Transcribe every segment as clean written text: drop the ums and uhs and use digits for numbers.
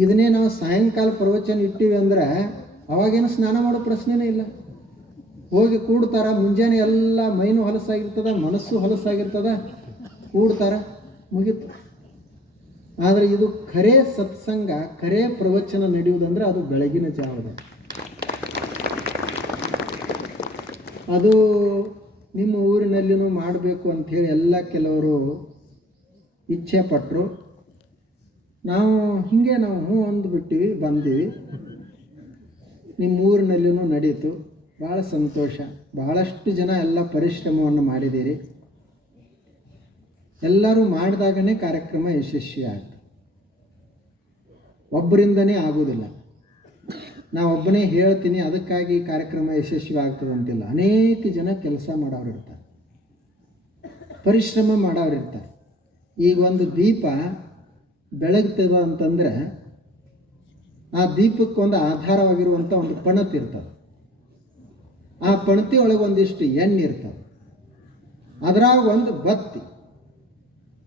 ಇದನ್ನೇ ನಾವು ಸಾಯಂಕಾಲ ಪ್ರವಚನ ಇಟ್ಟಿವಿ ಅಂದ್ರೆ ಅವಾಗೇನು ಸ್ನಾನ ಮಾಡೋ ಪ್ರಶ್ನೆನೇ ಇಲ್ಲ. ಹೋಗಿ ಕೂಡ್ತಾರ, ಮುಂಜಾನೆ ಎಲ್ಲ ಮೈನೂ ಹೊಲಸಾಗಿರ್ತದ, ಮನಸ್ಸು ಹೊಲಸಾಗಿರ್ತದ, ಕೂಡ್ತಾರ, ಮುಗೀತು. ಆದರೆ ಇದು ಖರೇ ಸತ್ಸಂಗ, ಖರೇ ಪ್ರವಚನ ನಡೆಯುವುದಂದ್ರೆ ಅದು ಬೆಳಗಿನ ಜಾವದ. ಅದು ನಿಮ್ಮ ಊರಿನಲ್ಲಿನೂ ಮಾಡಬೇಕು ಅಂಥೇಳಿ ಎಲ್ಲ ಕೆಲವರು ಇಚ್ಛೆ ಪಟ್ಟರು. ನಾವು ಹ್ಞೂ ಅಂದುಬಿಟ್ಟಿವಿ, ಬಂದೀವಿ. ನಿಮ್ಮ ಊರಿನಲ್ಲಿನೂ ನಡೀತು, ಭಾಳ ಸಂತೋಷ. ಭಾಳಷ್ಟು ಜನ ಎಲ್ಲ ಪರಿಶ್ರಮವನ್ನು ಮಾಡಿದ್ದೀರಿ. ಎಲ್ಲರೂ ಮಾಡಿದಾಗನೇ ಕಾರ್ಯಕ್ರಮ ಯಶಸ್ವಿ ಆಯಿತು. ಒಬ್ಬರಿಂದನೇ ಆಗೋದಿಲ್ಲ. ನಾವೊಬ್ಬನೇ ಹೇಳ್ತೀನಿ ಅದಕ್ಕಾಗಿ ಕಾರ್ಯಕ್ರಮ ಯಶಸ್ವಿ ಆಗ್ತದೆ ಅಂತಿಲ್ಲ. ಅನೇಕ ಜನ ಕೆಲಸ ಮಾಡೋರು ಇರ್ತಾರೆ, ಪರಿಶ್ರಮ ಮಾಡೋರು ಇರ್ತಾರೆ. ಈಗ ಒಂದು ದೀಪ ಬೆಳಗ್ತದ ಅಂತಂದರೆ ಆ ದೀಪಕ್ಕೊಂದು ಆಧಾರವಾಗಿರುವಂಥ ಒಂದು ಪಣತಿ ಇರ್ತದೆ. ಆ ಪಣತಿ ಒಳಗೆ ಒಂದಿಷ್ಟು ಎಣ್ಣೆ ಇರ್ತದೆ. ಅದರಾಗ ಒಂದು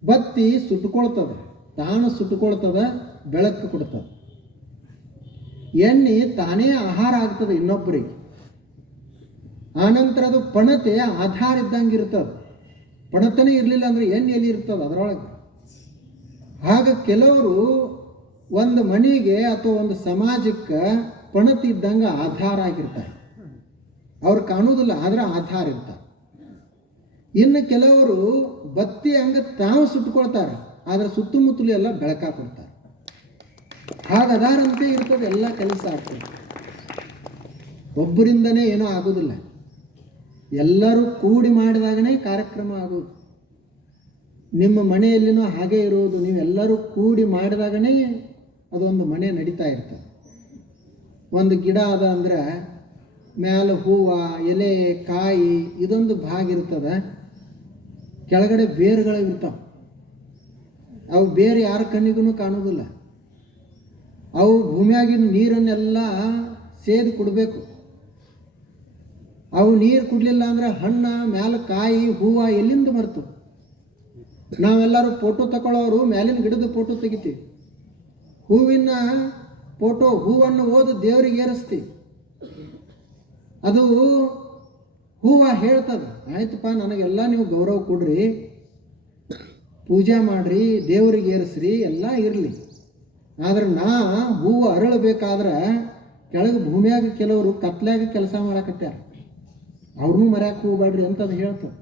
ಬತ್ತಿ ಸುಟ್ಕೊಳ್ತದೆ, ತಾನು ಸುಟ್ಕೊಳ್ತದೆ, ಬೆಳಕು ಕೊಡ್ತದೆ. ಎಣ್ಣೆ ತಾನೇ ಆಹಾರ ಆಗ್ತದೆ ಇನ್ನೊಬ್ಬರಿಗೆ. ಆನಂತರ ಅದು ಪಣತೆ ಆಧಾರ ಇದ್ದಂಗೆ ಇರ್ತದೆ. ಪಣತನೇ ಇರಲಿಲ್ಲ ಅಂದರೆ ಎಣ್ಣೆ ಎಲ್ಲಿ ಇರ್ತದೆ ಅದರೊಳಗೆ. ಆಗ ಕೆಲವರು ಒಂದು ಮನೆಗೆ ಅಥವಾ ಒಂದು ಸಮಾಜಕ್ಕೆ ಪಣತಿ ಇದ್ದಂಗೆ ಆಧಾರ ಆಗಿರ್ತಾರೆ. ಅವ್ರು ಕಾಣುವುದಿಲ್ಲ, ಆದರೆ ಆಧಾರ ಇರ್ತಾರೆ. ಇನ್ನು ಕೆಲವರು ಬತ್ತಿ ಹಂಗೆ ತಾವು ಸುಟ್ಕೊಳ್ತಾರೆ, ಆದರೆ ಸುತ್ತಮುತ್ತಲು ಎಲ್ಲ ಬೆಳಕ ಕೊಡ್ತಾರೆ. ಹಾಗದಾರಂತೆ ಇರ್ತದೆ, ಎಲ್ಲ ಕೆಲಸ ಆಗ್ತದೆ. ಒಬ್ಬರಿಂದನೇ ಏನೂ ಆಗೋದಿಲ್ಲ, ಎಲ್ಲರೂ ಕೂಡಿ ಮಾಡಿದಾಗನೇ ಕಾರ್ಯಕ್ರಮ ಆಗೋದು. ನಿಮ್ಮ ಮನೆಯಲ್ಲಿನೂ ಹಾಗೆ ಇರೋದು. ನೀವೆಲ್ಲರೂ ಕೂಡಿ ಮಾಡಿದಾಗನೇ ಅದೊಂದು ಮನೆ ನಡೀತಾ ಇರ್ತದೆ. ಒಂದು ಗಿಡ ಅದ ಅಂದರೆ ಮ್ಯಾಲ ಹೂವು, ಎಲೆ, ಕಾಯಿ ಇದೊಂದು ಭಾಗ ಇರ್ತದೆ. ಕೆಳಗಡೆ ಬೇರುಗಳು ಇರ್ತಾವೆ. ಅವು ಬೇರೆ ಯಾರ ಕಣ್ಣಿಗೂ ಕಾಣೋದಿಲ್ಲ. ಅವು ಭೂಮಿಯಾಗಿನ ನೀರನ್ನೆಲ್ಲ ಸೇದಿ ಕೊಡಬೇಕು. ಅವು ನೀರು ಕುಡಲಿಲ್ಲ ಅಂದ್ರೆ ಹಣ್ಣು, ಮ್ಯಾಲ ಕಾಯಿ, ಹೂವು ಎಲ್ಲಿಂದ ಬರ್ತು? ನಾವೆಲ್ಲರೂ ಫೋಟೋ ತಗೊಳ್ಳೋರು ಮ್ಯಾಲಿನ ಗಿಡದ ಫೋಟೋ ತೆಗಿತೀವಿ. ಹೂವಿನ ಫೋಟೋ, ಹೂವನ್ನು ಓದು ದೇವರಿಗೆ ಏರಿಸ್ತೀವಿ. ಅದು ಹೂವು ಹೇಳ್ತದೆ, ಆಯ್ತಪ್ಪ ನನಗೆಲ್ಲ ನೀವು ಗೌರವ ಕೊಡ್ರಿ, ಪೂಜೆ ಮಾಡಿರಿ, ದೇವರಿಗೆ ಏರಿಸ್ರಿ, ಎಲ್ಲ ಇರಲಿ. ಆದ್ರೆ ಹೂವು ಅರಳಬೇಕಾದ್ರೆ ಕೆಳಗೆ ಭೂಮಿಯಾಗ ಕೆಲವರು ಕತ್ಲಾಗ ಕೆಲಸ ಮಾಡಕತ್ಯಾರ. ಅವ್ರನ್ನೂ ಮರ್ಯಾಕೆ ಹೋಗ್ಬೇಡ್ರಿ ಅಂತ ಅದು ಹೇಳ್ತದೆ.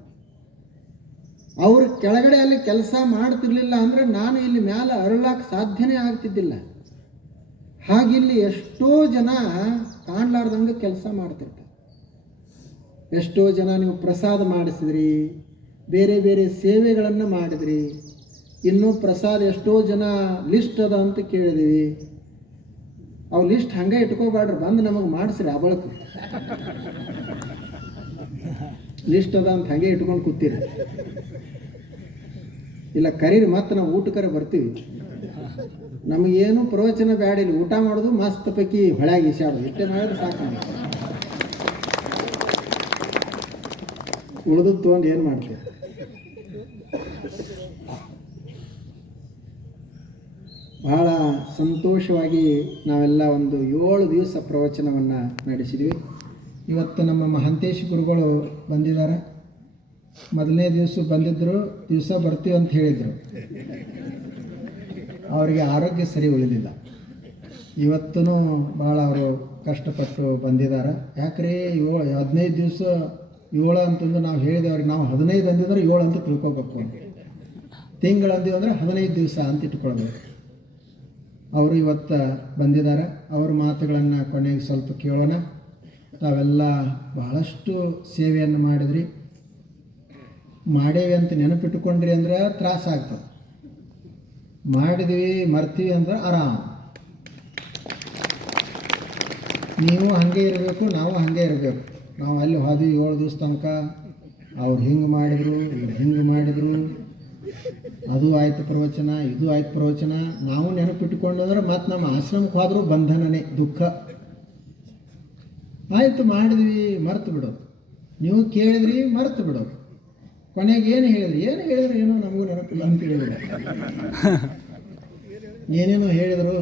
ಅವ್ರು ಕೆಳಗಡೆ ಅಲ್ಲಿ ಕೆಲಸ ಮಾಡ್ತಿರ್ಲಿಲ್ಲ ಅಂದರೆ ನಾನು ಇಲ್ಲಿ ಮ್ಯಾಲ ಅರಳಕ್ಕೆ ಸಾಧ್ಯನೇ ಆಗ್ತಿದ್ದಿಲ್ಲ. ಹಾಗಿಲ್ಲಿ ಎಷ್ಟೋ ಜನ ಕಾಣಲಾರ್ದಂಗೆ ಕೆಲಸ ಮಾಡ್ತಿರ್ತಾರೆ. ಎಷ್ಟೋ ಜನ ನೀವು ಪ್ರಸಾದ ಮಾಡಿಸಿದ್ರಿ, ಬೇರೆ ಬೇರೆ ಸೇವೆಗಳನ್ನು ಮಾಡಿದ್ರಿ. ಇನ್ನೂ ಪ್ರಸಾದ ಎಷ್ಟೋ ಜನ ಲಿಸ್ಟ್ ಅದ ಅಂತ ಕೇಳಿದೀವಿ. ಅವು ಲಿಸ್ಟ್ ಹಂಗೆ ಇಟ್ಕೋಬೇಡ್ರಿ, ಬಂದು ನಮಗೆ ಮಾಡಿಸ್ರಿ. ಆ ಬಳಕ ಲಿಸ್ಟ್ ಅದ ಅಂತ ಹಾಗೆ ಇಟ್ಕೊಂಡು ಕೂತೀರಿ. ಇಲ್ಲ ಕರೀರಿ, ಮತ್ತೆ ನಾವು ಊಟಕ್ಕರೆ ಬರ್ತೀವಿ. ನಮಗೇನು ಪ್ರವಚನ ಬೇಡ, ಇಲ್ಲಿ ಊಟ ಮಾಡೋದು ಮಸ್ತ್ ಪೈಕಿ ಹೊಳ್ಯಾಗಿ ಈಸಾಡೋದು, ಇಷ್ಟೇ ಮಾಡಿದ್ರೆ ಸಾಕು. ಉಳಿದು ತೊಗೊಂಡು ಏನು ಮಾಡ್ತೀವಿ? ಬಹಳ ಸಂತೋಷವಾಗಿ ನಾವೆಲ್ಲ ಒಂದು 7 ದಿವಸ ಪ್ರವಚನವನ್ನು ನಡೆಸಿದ್ವಿ. ಇವತ್ತು ನಮ್ಮ ಮಹಾಂತೇಶ ಗುರುಗಳು ಬಂದಿದ್ದಾರೆ. ಮೊದಲನೇ ದಿವಸ ಬಂದಿದ್ದರು, ದಿವಸ ಬರ್ತೀವಿ ಅಂತ ಹೇಳಿದರು. ಅವರಿಗೆ ಆರೋಗ್ಯ ಸರಿ ಉಳಿದಿಲ್ಲ. ಇವತ್ತೂ ಭಾಳ ಅವರು ಕಷ್ಟಪಟ್ಟು ಬಂದಿದ್ದಾರೆ. ಯಾಕ್ರೆ 15 ದಿವಸ 7 ಅಂತಂದು ನಾವು ಹೇಳಿದೆ ಅವ್ರಿಗೆ. ನಾವು 15 ಅಂದಿದ್ರೆ 7 ಅಂತ ತಿಳ್ಕೊಬೇಕು. ತಿಂಗಳು ಅಂದಿವಿ ಅಂದರೆ 15 ದಿವಸ ಅಂತ ಇಟ್ಕೊಳ್ಬೇಕು. ಅವರು ಇವತ್ತು ಬಂದಿದ್ದಾರೆ. ಅವ್ರ ಮಾತುಗಳನ್ನು ಕೊನೆಗೆ ಸ್ವಲ್ಪ ಕೇಳೋಣ. ತಾವೆಲ್ಲ ಬಹಳಷ್ಟು ಸೇವೆಯನ್ನು ಮಾಡಿದ್ರಿ. ಮಾಡೇವಿ ಅಂತ ನೆನಪಿಟ್ಟುಕೊಂಡ್ರಿ ಅಂದರೆ ತ್ರಾಸ ಆಗ್ತದೆ. ಮಾಡಿದ್ವಿ ಮರ್ತೀವಿ ಅಂದ್ರೆ ಆರಾಮ್. ನೀವು ಹಾಗೆ ಇರಬೇಕು, ನಾವು ಹಾಗೆ ಇರಬೇಕು. ನಾವು ಅಲ್ಲಿ ಹೋದ್ವಿ 7 ದಿವಸ ತನಕ, ಅವ್ರು ಹಿಂಗೆ ಮಾಡಿದರು, ಇವ್ರು ಹಿಂಗೆ ಮಾಡಿದರು, ಅದು ಆಯ್ತು ಪ್ರವಚನ, ಇದು ಆಯ್ತು ಪ್ರವಚನ. ನಾವು ನೆನಪಿಟ್ಟುಕೊಂಡ್ರೆ ಮತ್ತು ನಮ್ಮ ಆಶ್ರಮಕ್ಕೆ ಹೋದರೂ ಬಂಧನನೇ, ದುಃಖ. ಆಯಿತು ಮಾಡಿದ್ವಿ, ಮರ್ತು ಬಿಡೋದು. ನೀವು ಕೇಳಿದ್ರಿ, ಮರ್ತು ಬಿಡೋದು. ಕೊನೆಗೆ ಏನು ಹೇಳಿದ್ರಿ ಏನೋ ನಮಗೂ ನೆನಪಿಲ್ಲ ಅಂತ ಹೇಳಿದ್ರು. ಏನೇನೋ ಹೇಳಿದರು,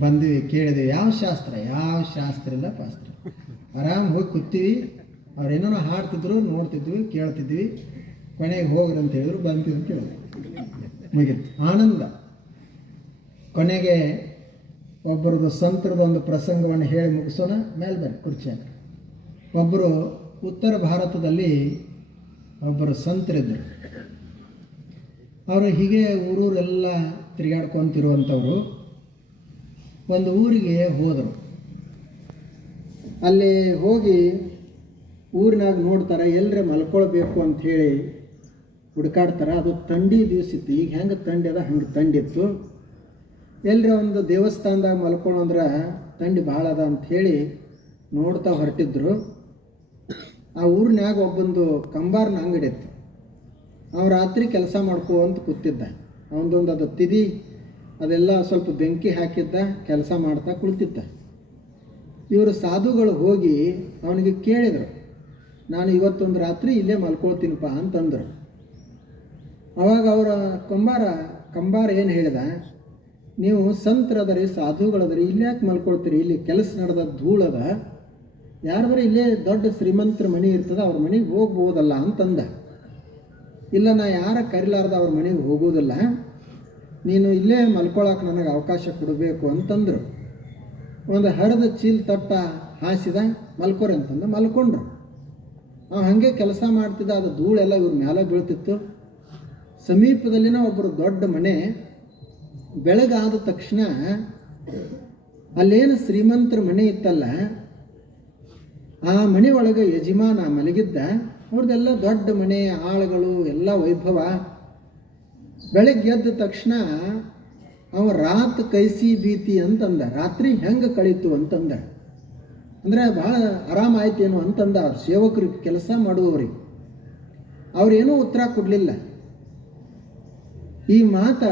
ಬಂದ್ವಿ, ಕೇಳಿದ್ವಿ, ಯಾವ ಶಾಸ್ತ್ರ ಇಲ್ಲ ಪಾಸ್ತ್ರ. ಆರಾಮ್ ಹೋಗಿ ಕೂತೀವಿ. ಅವ್ರೇನೋ ಹಾಡ್ತಿದ್ರು, ನೋಡ್ತಿದ್ವಿ, ಕೇಳ್ತಿದ್ವಿ. ಕೊನೆಗೆ ಹೋಗ್ರಿ ಅಂತ ಹೇಳಿದ್ರು, ಬಂತೀವಿ ಅಂತ ಹೇಳಿದ್ರು, ಮುಗೀತು ಆನಂದ. ಕೊನೆಗೆ ಒಬ್ಬರದು ಸಂತರದ ಒಂದು ಪ್ರಸಂಗವನ್ನು ಹೇಳಿ ಮುಗಿಸೋಣ. ಮೇಲೆ ಬನ್ನಿ ಕುರ್ಚಿಯಾಗ. ಒಬ್ಬರು ಉತ್ತರ ಭಾರತದಲ್ಲಿ ಒಬ್ಬರು ಸಂತರಿದ್ದರು. ಅವರು ಹೀಗೆ ಊರೂರೆಲ್ಲ ತಿರುಗಾಡ್ಕೊತಿರುವಂಥವ್ರು. ಒಂದು ಊರಿಗೆ ಹೋದರು. ಅಲ್ಲಿ ಹೋಗಿ ಊರಿನಾಗ ನೋಡ್ತಾರೆ, ಎಲ್ಲರೇ ಮಲ್ಕೊಳ್ಬೇಕು ಅಂಥೇಳಿ ಹುಡುಕಾಡ್ತಾರೆ. ಅದು ಥಂಡಿ ದಿವಸ ಇತ್ತು. ಈಗ ಹೆಂಗೆ ಥಂಡಿ ಅದ ಹಂಗೆ ಥಂಡಿತ್ತು. ಎಲ್ಲರ ಒಂದು ದೇವಸ್ಥಾನದಾಗ ಮಲ್ಕೊಳ್ಳೋಂದ್ರೆ ಥಂಡಿ ಭಾಳ ಅದ ಅಂಥೇಳಿ ನೋಡ್ತಾ ಹೊರಟಿದ್ರು. ಆ ಊರಿನಾಗ ಒಬ್ಬೊಂದು ಕಂಬಾರನ ಅಂಗಡಿ ಇತ್ತು. ಅವ ರಾತ್ರಿ ಕೆಲಸ ಮಾಡ್ಕೋಂತ ಕೂತಿದ್ದ. ಅವನದೊಂದು ಅದು ತಿದಿ ಅದೆಲ್ಲ ಸ್ವಲ್ಪ ಬೆಂಕಿ ಹಾಕಿದ್ದ, ಕೆಲಸ ಮಾಡ್ತಾ ಕುಳಿತಿದ್ದ. ಇವರು ಸಾಧುಗಳು ಹೋಗಿ ಅವನಿಗೆ ಕೇಳಿದರು, ನಾನು ಇವತ್ತೊಂದು ರಾತ್ರಿ ಇಲ್ಲೇ ಮಲ್ಕೊಳ್ತೀನಪ್ಪ ಅಂತಂದರು. ಅವಾಗ ಅವರ ಕಂಬಾರ ಏನು ಹೇಳಿದ, ನೀವು ಸಂತರದರಿ, ಸಾಧುಗಳದರಿ, ಇಲ್ಲಿ ಯಾಕೆ ಮಲ್ಕೊಳ್ತೀರಿ? ಇಲ್ಲಿ ಕೆಲಸ ನಡೆದ ಧೂಳದ, ಯಾರಾದ್ರೂ ಇಲ್ಲೇ ದೊಡ್ಡ ಶ್ರೀಮಂತರ ಮನೆ ಇರ್ತದೆ, ಅವ್ರ ಮನೆಗೆ ಹೋಗ್ಬೋದಲ್ಲ ಅಂತಂದ. ಇಲ್ಲ, ನಾ ಯಾರ ಕರಿಲಾರ್ದ ಅವ್ರ ಮನೆಗೆ ಹೋಗೋದಿಲ್ಲ, ನೀನು ಇಲ್ಲೇ ಮಲ್ಕೊಳಕ್ಕೆ ನನಗೆ ಅವಕಾಶ ಕೊಡಬೇಕು ಅಂತಂದರು. ಒಂದು ಹರಿದ ಚೀಲ್ ತಟ್ಟ ಹಾಸಿದ, ಮಲ್ಕೊರಿ ಅಂತಂದು ಮಲ್ಕೊಂಡ್ರು. ನಾವು ಹಾಗೆ ಕೆಲಸ ಮಾಡ್ತಿದ್ದ, ಅದು ಧೂಳೆಲ್ಲ ಇವ್ರ ಮೇಲೆ ಬೀಳ್ತಿತ್ತು. ಸಮೀಪದಲ್ಲಿನ ಒಬ್ಬರು ದೊಡ್ಡ ಮನೆ. ಬೆಳಗಾದ ತಕ್ಷಣ ಅಲ್ಲೇನು ಶ್ರೀಮಂತರ ಮನೆ ಇತ್ತಲ್ಲ, ಆ ಮನೆ ಒಳಗೆ ಯಜಮಾನ ಮಲಗಿದ್ದ. ಅವ್ರದ್ದೆಲ್ಲ ದೊಡ್ಡ ಮನೆ, ಆಳುಗಳು, ಎಲ್ಲ ವೈಭವ. ಬೆಳಗ್ಗೆ ಎದ್ದ ತಕ್ಷಣ ಅವ ರಾತ್ ಕೈಸಿ ಬೀತಿ ಅಂತಂದ. ರಾತ್ರಿ ಹೆಂಗೆ ಕಳೀತು ಅಂತಂದ. ಅಂದರೆ ಭಾಳ ಆರಾಮಾಯ್ತೇನು ಅಂತಂದ. ಅವ್ರ ಸೇವಕರಿಗೆ, ಕೆಲಸ ಮಾಡುವವ್ರಿಗೆ. ಅವ್ರೇನೂ ಉತ್ತರ ಕೊಡಲಿಲ್ಲ. ಈ ಮಾತ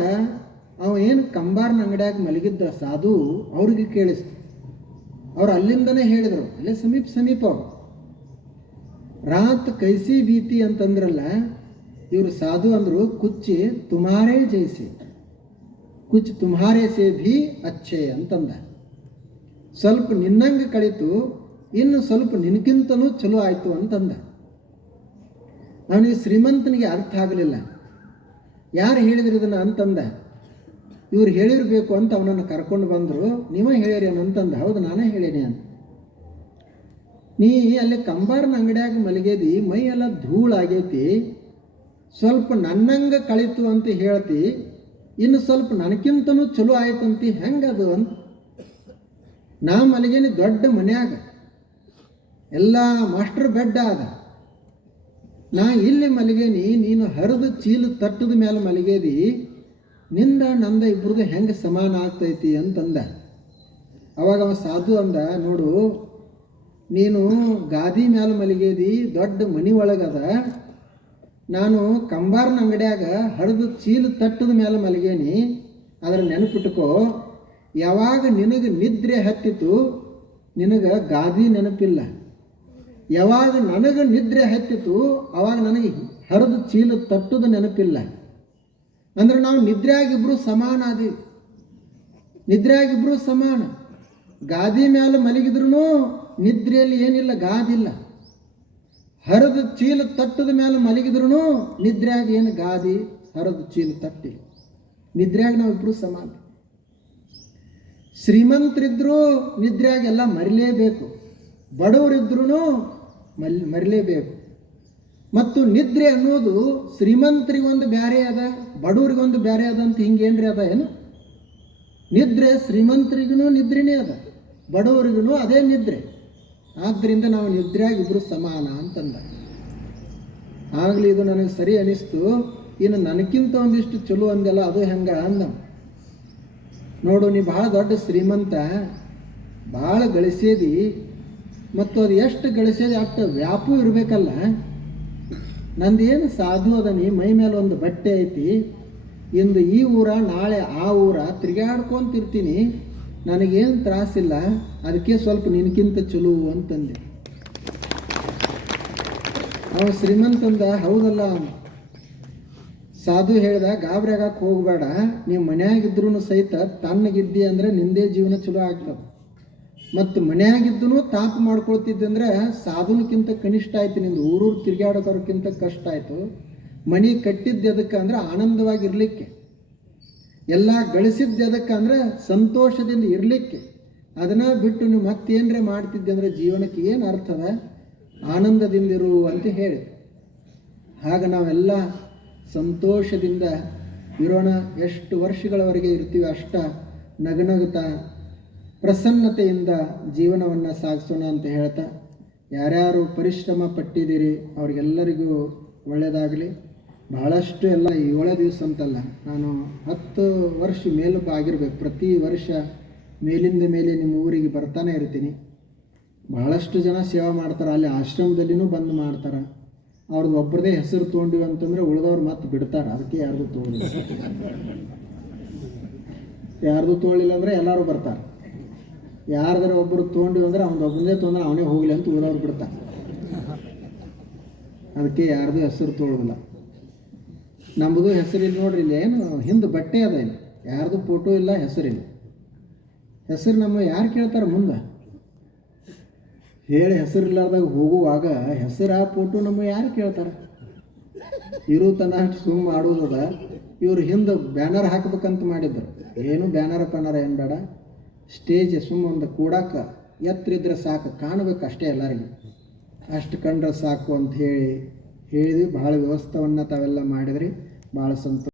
ಅವ ಏನು ಕಂಬಾರನ ಅಂಗಡಿಯಾಗ ಮಲಗಿದ್ದ ಸಾಧು ಅವ್ರಿಗೆ ಕೇಳಿಸ್ತು. ಅವ್ರು ಅಲ್ಲಿಂದನೇ ಹೇಳಿದರು, ಅಲ್ಲೇ ಸಮೀಪ ಅವರು. ರಾತ್ ಕೈಸಿ ಬೀತಿ ಅಂತಂದ್ರಲ್ಲ, ಇವರು ಸಾಧು ಅಂದರು, ಕುಚ್ಚಿ ತುಮಾರೇ ಜೈಸಿ, ಕುಚ್ ತುಮ್ಹಾರೇ ಸೇ ಭೀ ಅಚ್ಚೆ ಅಂತಂದ. ಸ್ವಲ್ಪ ನಿನ್ನಂಗೆ ಕಳೀತು, ಇನ್ನು ಸ್ವಲ್ಪ ನಿನಗಿಂತನೂ ಚಲೋ ಆಯಿತು ಅಂತಂದ. ಅವನಿಗೆ ಶ್ರೀಮಂತನಿಗೆ ಅರ್ಥ ಆಗಲಿಲ್ಲ. ಯಾರು ಹೇಳಿದ್ರು ಇದನ್ನು ಅಂತಂದ. ಇವ್ರು ಹೇಳಿರಬೇಕು ಅಂತ ಅವನನ್ನು ಕರ್ಕೊಂಡು ಬಂದರು. ನೀವೇ ಹೇಳಿರಿ ಅಂತಂದ. ಹೌದು, ನಾನೇ ಹೇಳೀನಿ ಅಂತ. ನೀ ಅಲ್ಲಿ ಕಂಬಾರನ ಅಂಗಡಿಯಾಗ ಮಲಗೇದಿ, ಮೈ ಎಲ್ಲ ಧೂಳಾಗೈತಿ, ಸ್ವಲ್ಪ ನನ್ನಂಗೆ ಕಳೀತು ಅಂತ ಹೇಳ್ತಿ, ಇನ್ನು ಸ್ವಲ್ಪ ನನಗಿಂತನೂ ಚಲೋ ಆಯ್ತಂತಿ, ಹೆಂಗದು ಅಂತ. ನಾ ಮಲಗೇನಿ ದೊಡ್ಡ ಮನ್ಯಾಗ, ಎಲ್ಲ ಮಾಸ್ಟರ್ ಬೆಡ್ ಆದ. ನಾ ಇಲ್ಲಿ ಮಲಗೇನಿ, ನೀನು ಹರಿದು ಚೀಲ ತಟ್ಟದ ಮೇಲೆ ಮಲಗೇದಿ, ನಿಂದ ನಂದ ಇಬ್ರದ್ದು ಹೆಂಗೆ ಸಮಾನ ಆಗ್ತೈತಿ ಅಂತಂದ. ಅವಾಗ ಅವ ಸಾಧು ಅಂದ, ನೋಡು, ನೀನು ಗಾದಿ ಮೇಲೆ ಮಲಗೇದಿ, ದೊಡ್ಡ ಮನೆ ಒಳಗದ. ನಾನು ಕಂಬಾರನ ಅಂಗಡಿಯಾಗ ಹರಿದು ಚೀಲ ತಟ್ಟದ ಮೇಲೆ ಮಲಗೇನಿ. ಅದರ ನೆನಪಿಟ್ಕೋ, ಯಾವಾಗ ನಿನಗೆ ನಿದ್ರೆ ಹತ್ತಿತು, ನಿನಗೆ ಗಾದಿ ನೆನಪಿಲ್ಲ. ಯಾವಾಗ ನನಗೆ ನಿದ್ರೆ ಹತ್ತಿತು, ಅವಾಗ ನನಗೆ ಹರಿದು ಚೀಲ ತಟ್ಟದ ನೆನಪಿಲ್ಲ. ಅಂದ್ರೆ ನಾವು ನಿದ್ರೆಯಾಗಿಬ್ರು ಸಮಾನ ಅದೀವಿ. ನಿದ್ರೆಯಾಗಿಬ್ರು ಸಮಾನ. ಗಾದಿ ಮೇಲೆ ಮಲಗಿದ್ರು ನಿದ್ರೆಯಲ್ಲಿ ಏನಿಲ್ಲ, ಗಾದಿಲ್ಲ. ಹರಿದು ಚೀಲ ತಟ್ಟದ ಮೇಲೆ ಮಲಗಿದ್ರು ನಿದ್ರೆಯಾಗಿ ಏನು ಗಾದಿ, ಹರಿದು ಚೀಲ ತಟ್ಟಿ, ನಿದ್ರೆಯಾಗಿ ನಾವಿಬ್ರು ಸಮಾನ. ಶ್ರೀಮಂತರಿದ್ರೂ ನಿದ್ರೆಯಾಗಿ ಎಲ್ಲ ಮರಿಲೇಬೇಕು, ಬಡವರಿದ್ರೂ ಮರಿಲೇಬೇಕು. ಮತ್ತು ನಿದ್ರೆ ಅನ್ನೋದು ಶ್ರೀಮಂತರಿಗೊಂದು ಬ್ಯಾರೆ ಅದ, ಬಡವರಿಗೊಂದು ಬ್ಯಾರೆ ಅದ ಅಂತ ಹಿಂಗೇನ್ರಿ ಅದ ಏನು? ನಿದ್ರೆ ಶ್ರೀಮಂತರಿಗೂ ನಿದ್ರೆನೇ ಅದ, ಬಡವರಿಗೂ ಅದೇ ನಿದ್ರೆ. ಆದ್ದರಿಂದ ನಾವು ನಿದ್ರೆಯಾಗಿ ಇಬ್ಬರು ಸಮಾನ ಅಂತಂದ. ಆಗಲಿ, ಇದು ನನಗೆ ಸರಿ ಅನಿಸ್ತು. ಇನ್ನು ನನಗಿಂತ ಒಂದಿಷ್ಟು ಚಲೋ ಅಂದೆಲ್ಲ, ಅದು ಹೆಂಗ ಅಂದ. ನೋಡು, ನೀ ಭಾಳ ದೊಡ್ಡ ಶ್ರೀಮಂತ, ಭಾಳ ಗಳಿಸೇದಿ, ಮತ್ತು ಅದು ಎಷ್ಟು ಗಳಿಸೇದಿ ಅಷ್ಟು ವ್ಯಾಪು ಇರಬೇಕಲ್ಲ. ನಂದೇನು ಸಾಧು ಅದ, ನೀ ಮೈ ಮೇಲೆ ಒಂದು ಬಟ್ಟೆ ಐತಿ, ಇಂದು ಈ ಊರ ನಾಳೆ ಆ ಊರ ತಿರುಗಾಡ್ಕೊಂತಿರ್ತೀನಿ, ನನಗೇನು ತ್ರಾಸಿಲ್ಲ, ಅದಕ್ಕೆ ಸ್ವಲ್ಪ ನಿನಗಿಂತ ಚಲೋ ಅಂತಂದೆ. ಅವ ಶ್ರೀಮಂತಂದ, ಹೌದಲ್ಲ, ಸಾಧು ಹೇಳ್ದ, ಗಾಬರಿ ಆಗಕ್ಕೆ ಹೋಗಬೇಡ, ನೀವು ಮನ್ಯಾಗಿದ್ರೂ ಸಹಿತ ತಣ್ಣಗಿದ್ದಿ ಅಂದರೆ ನಿಂದೇ ಜೀವನ ಚಲೋ ಆಗ್ತದೆ. ಮತ್ತು ಮನ್ಯಾಗಿದ್ದೂ ತಾಪ ಮಾಡ್ಕೊಳ್ತಿದ್ದೆ ಅಂದರೆ ಸಾಧುನಕ್ಕಿಂತ ಕನಿಷ್ಠ ಆಯ್ತು, ನಿಂದು ಊರೂರು ತಿರುಗಾಡೋಕ್ಕಿಂತ ಕಷ್ಟ ಆಯಿತು. ಮನೆ ಕಟ್ಟಿದ್ದು ಎದಕ್ಕೆ ಅಂದರೆ ಆನಂದವಾಗಿರಲಿಕ್ಕೆ, ಎಲ್ಲ ಗಳಿಸಿದ್ದು ಎದಕ್ಕೆ ಅಂದರೆ ಸಂತೋಷದಿಂದ ಇರಲಿಕ್ಕೆ. ಅದನ್ನು ಬಿಟ್ಟು ನೀವು ಮತ್ತೇನರೇ ಮಾಡ್ತಿದ್ದೆ ಅಂದರೆ ಜೀವನಕ್ಕೆ ಏನು ಅರ್ಥದ? ಆನಂದದಿಂದಿರು ಅಂತ ಹೇಳಿ. ಆಗ ನಾವೆಲ್ಲ ಸಂತೋಷದಿಂದ ಇರೋಣ. ಎಷ್ಟು ವರ್ಷಗಳವರೆಗೆ ಇರ್ತೀವಿ ಅಷ್ಟ ನಗನಗುತ್ತಾ ಪ್ರಸನ್ನತೆಯಿಂದ ಜೀವನವನ್ನು ಸಾಗಿಸೋಣ ಅಂತ ಹೇಳ್ತಾ, ಯಾರ್ಯಾರು ಪರಿಶ್ರಮ ಪಟ್ಟಿದ್ದೀರಿ ಅವ್ರಿಗೆಲ್ಲರಿಗೂ ಒಳ್ಳೆಯದಾಗಲಿ. ಬಹಳಷ್ಟು ಎಲ್ಲ 7 ದಿವಸ ಅಂತಲ್ಲ, ನಾನು 10 ವರ್ಷ ಮೇಲೂ ಆಗಿರ್ಬೇಕು. ಪ್ರತಿ ವರ್ಷ ಮೇಲಿಂದ ಮೇಲೆ ನಿಮ್ಮ ಊರಿಗೆ ಬರ್ತಾನೆ ಇರ್ತೀನಿ. ಬಹಳಷ್ಟು ಜನ ಸೇವೆ ಮಾಡ್ತಾರೆ, ಅಲ್ಲಿ ಆಶ್ರಮದಲ್ಲಿನೂ ಬಂದು ಮಾಡ್ತಾರೆ. ಅವ್ರದ್ದು ಒಬ್ಬರದೇ ಹೆಸರು ತೊಗೊಂಡಿವಿ ಅಂತಂದರೆ ಉಳಿದವ್ರು ಮತ್ತೆ ಬಿಡ್ತಾರೆ. ಅದಕ್ಕೆ ಯಾರ್ದು ತೊಗೊಳಿಲ್ಲ, ಯಾರ್ದು ತೊಗೊಳಿಲ್ಲ ಅಂದರೆ ಎಲ್ಲರೂ ಬರ್ತಾರೆ. ಯಾರ್ದಾರ ಒಬ್ಬರು ತೊಗೊಂಡಿವಿ ಅಂದರೆ ಅವ್ನು ಒಬ್ಬನೇ ತೊಗೊಂಡ್ರೆ ಅವನೇ ಹೋಗಲಿ ಅಂತ ಉಳಿದವ್ರು ಬಿಡ್ತಾರೆ. ಅದಕ್ಕೆ ಯಾರ್ದು ಹೆಸರು ತೊಗೊಳ್ಳೋದಿಲ್ಲ. ನಮ್ಮದು ಹೆಸರಿಲ್ಲ ನೋಡ್ರಿ, ಇಲ್ಲಿ ಏನು ಹಿಂದೆ ಬಟ್ಟೆ ಅದ, ಇಲ್ಲಿ ಯಾರ್ದು ಫೋಟೋ ಇಲ್ಲ, ಹೆಸರಿಲ್ಲ. ಹೆಸರು ನಮ್ಮ ಯಾರು ಕೇಳ್ತಾರೆ ಮುಂದೆ? ಹೇಳಿ ಹೆಸರಿಲ್ಲಾರ್ದಾಗ ಹೋಗುವಾಗ ಹೆಸರು ಆ ಫೋಟೋ ನಮ್ಮ ಯಾರು ಕೇಳ್ತಾರೆ? ಇರು ತನ ಸುಮ್ಮ ಮಾಡೋದದ. ಇವ್ರು ಹಿಂದೆ ಬ್ಯಾನರ್ ಹಾಕ್ಬೇಕಂತ ಮಾಡಿದ್ರು. ಏನು ಬ್ಯಾನರ ಪನ್ನರ ಏನು ಬೇಡ, ಸ್ಟೇಜ್ ಸುಮ್ಮ ಒಂದು ಕೂಡಕ್ಕೆ ಎತ್ತರಿದ್ರೆ ಸಾಕು, ಕಾಣಬೇಕು ಅಷ್ಟೇ ಎಲ್ಲರಿಗೂ. ಅಷ್ಟು ಕಂಡ್ರೆ ಸಾಕು ಅಂತ ಹೇಳಿದ್ವಿ. ಭಾಳ ವ್ಯವಸ್ಥೆಯನ್ನು ತಾವೆಲ್ಲ ಮಾಡಿದ್ರಿ, ಭಾಳ ಸಂತೋಷ.